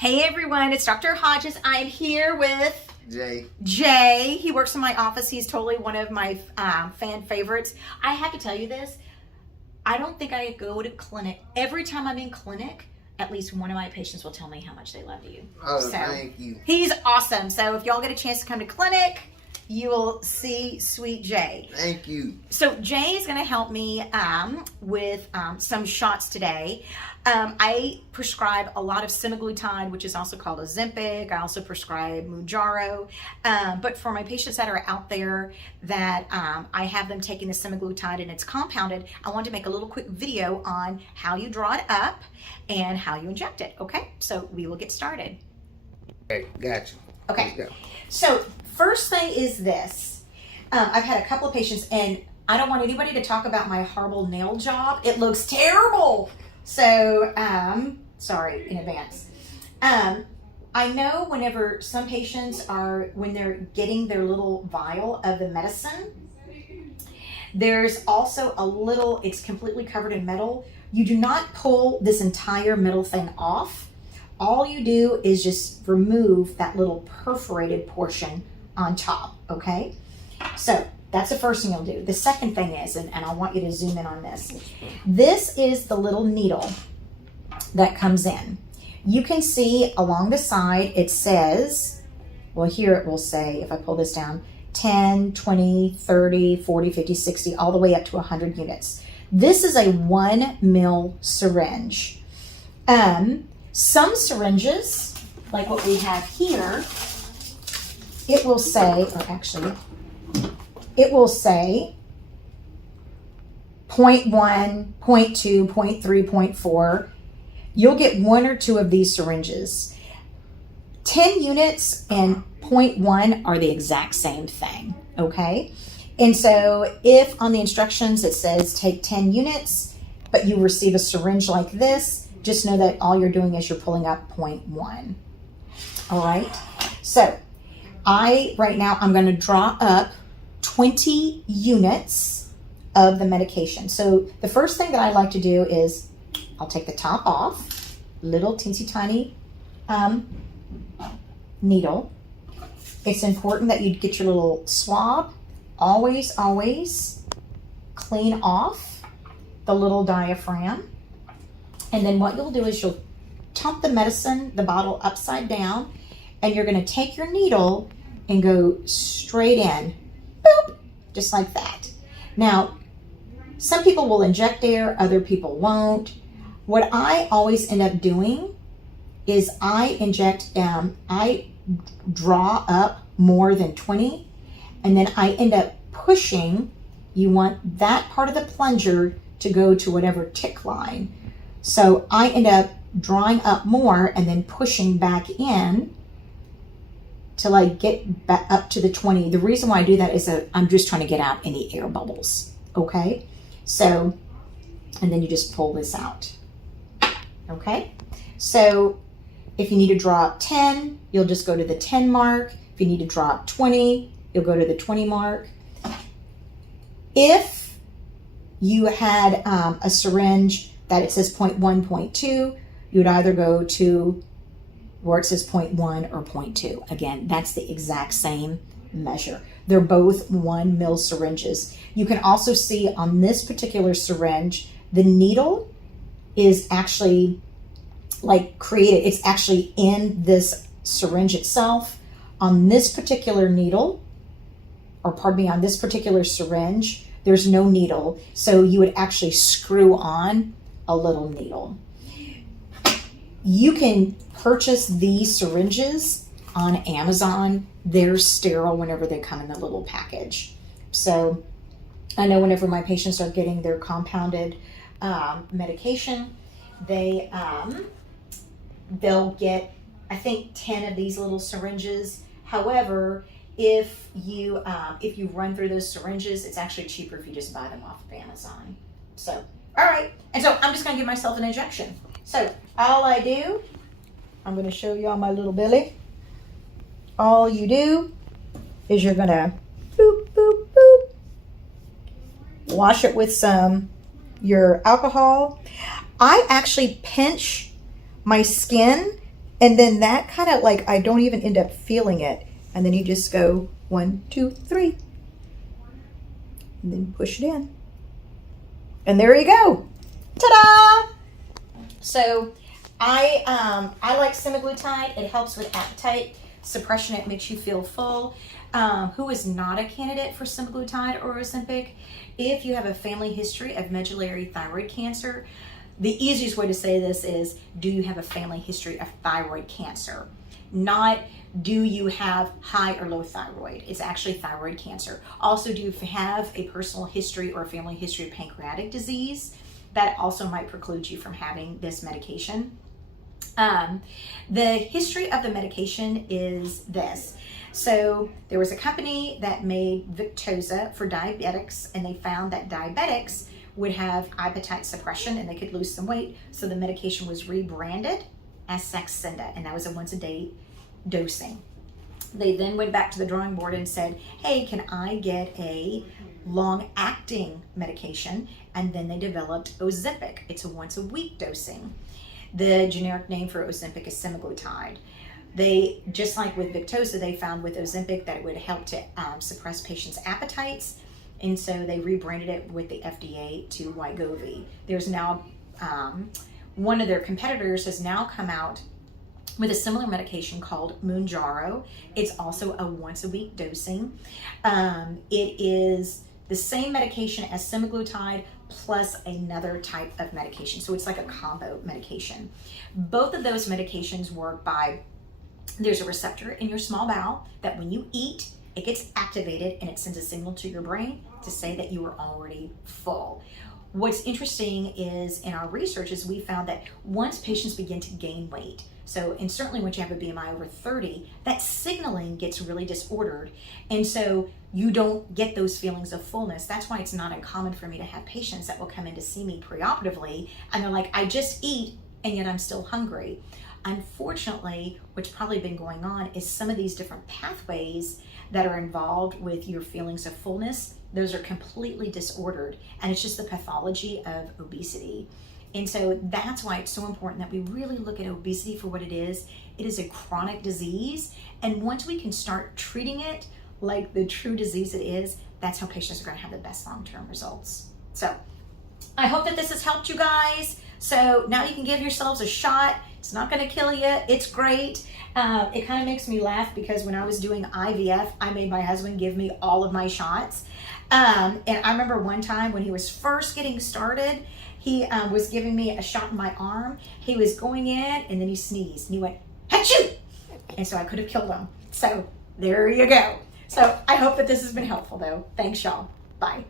Hey everyone, it's Dr. Hodges. I'm here with Jay. He works in my office. He's totally one of my fan favorites. I have to tell you this. I don't think I go to clinic. Every time I'm in clinic, at least one of my patients will tell me how much they love you. Oh, so, thank you. He's awesome. So if y'all get a chance to come to clinic, you will see sweet Jay. Thank you. So Jay is going to help me with some shots today. I prescribe a lot of semaglutide, which is also called Ozempic. I also prescribe Mounjaro. But for my patients that are out there that I have them taking the semaglutide and it's compounded, I want to make a little quick video on how you draw it up and how you inject it. Okay, so we will get started. Okay, gotcha. Okay, so first thing is this. I've had a couple of patients, and I don't want anybody to talk about my horrible nail job. It looks terrible. So, sorry in advance. I know whenever some patients when they're getting their little vial of the medicine, there's also a little, it's completely covered in metal. You do not pull this entire metal thing off. All you do is just remove that little perforated portion on top, okay? So that's the first thing you'll do. The second thing is, and I want you to zoom in on this. This is the little needle that comes in. You can see along the side, it says, well, here it will say, if I pull this down, 10, 20, 30, 40, 50, 60, all the way up to 100 units. This is a 1 ml syringe. Some syringes, like what we have here, it will say, or actually, it will say 0.1, 0.2, 0.3, 0.4. You'll get 1 or 2 of these syringes. 10 units and 0.1 are the exact same thing, okay? And so if on the instructions it says take 10 units, but you receive a syringe like this, just know that all you're doing is you're pulling up 0.1. All right. So right now I'm going to draw up 20 units of the medication. So the first thing that I like to do is I'll take the top off, little teensy tiny needle. It's important that you get your little swab. Always clean off the little diaphragm. And then what you'll do is you'll dump the medicine, the bottle upside down, and you're going to take your needle and go straight in, boop, just like that. Now, some people will inject air, other people won't. What I always end up doing is I draw up more than 20, and then I end up pushing. You want that part of the plunger to go to whatever tick line. So I end up drawing up more and then pushing back in till I get back up to the 20. The reason why I do that is that I'm just trying to get out any air bubbles, okay? So, and then you just pull this out, okay? So if you need to draw up 10, you'll just go to the 10 mark. If you need to draw up 20, you'll go to the 20 mark. If you had a syringe that it says 0.1, 0.2, you would either go to where it says 0.1 or 0.2. Again, that's the exact same measure. They're both 1 ml syringes. You can also see on this particular syringe, the needle is actually like created. It's actually in this syringe itself. On this particular needle, or pardon me, on this particular syringe, there's no needle. So you would actually screw on a little needle. You can purchase these syringes on Amazon. They're sterile whenever they come in a little package. So I know whenever my patients are getting their compounded medication, they'll get, I think, 10 of these little syringes. However, if you run through those syringes, it's actually cheaper if you just buy them off of Amazon. So, all right. And so I'm just going to give myself an injection. So all I do, I'm going to show you on my little belly. All you do is you're going to boop, boop, boop. Wash it with your alcohol. I actually pinch my skin And then that kind of like, I don't even end up feeling it. And then you just go 1, 2, 3. And then push it in. And there you go. Ta-da! So I like semaglutide. It helps with appetite suppression. It makes you feel full. Who is not a candidate for semaglutide or Ozempic? If you have a family history of medullary thyroid cancer, the easiest way to say this is, do you have a family history of thyroid cancer? Not, do you have high or low thyroid? It's actually thyroid cancer. Also, do you have a personal history or a family history of pancreatic disease? That also might preclude you from having this medication. The history of the medication is this. So there was a company that made Victoza for diabetics, and they found that diabetics would have appetite suppression and they could lose some weight. So the medication was rebranded as Saxenda, and that was a once-a-day dosing. They then went back to the drawing board and said, hey, can I get a long-acting medication? And then they developed Ozempic. It's a once-a-week dosing. The generic name for Ozempic is semaglutide. They, just like with Victoza, they found with Ozempic that it would help to suppress patients' appetites, and so they rebranded it with the FDA to Wegovy. There's now, one of their competitors has now come out with a similar medication called Mounjaro. It's also a once-a-week dosing. It is the same medication as semaglutide plus another type of medication. So it's like a combo medication. Both of those medications work by, there's a receptor in your small bowel that when you eat, it gets activated and it sends a signal to your brain to say that you are already full. What's interesting is in our research is we found that once patients begin to gain weight, so, and certainly once you have a BMI over 30, that signaling gets really disordered. And so you don't get those feelings of fullness. That's why it's not uncommon for me to have patients that will come in to see me preoperatively and they're like, I just eat and yet I'm still hungry. Unfortunately, what's probably been going on is some of these different pathways that are involved with your feelings of fullness, those are completely disordered, and it's just the pathology of obesity. And so that's why it's so important that we really look at obesity for what it is. It is a chronic disease, and once we can start treating it like the true disease it is, that's how patients are going to have the best long-term results. So I hope that this has helped you guys. So now you can give yourselves a shot. It's not going to kill you. It's great. It kind of makes me laugh because when I was doing IVF, I made my husband give me all of my shots. And I remember one time when he was first getting started, he was giving me a shot in my arm. He was going in and then he sneezed and he went, "Achoo!" And so I could have killed him. So there you go. So I hope that this has been helpful though. Thanks y'all. Bye.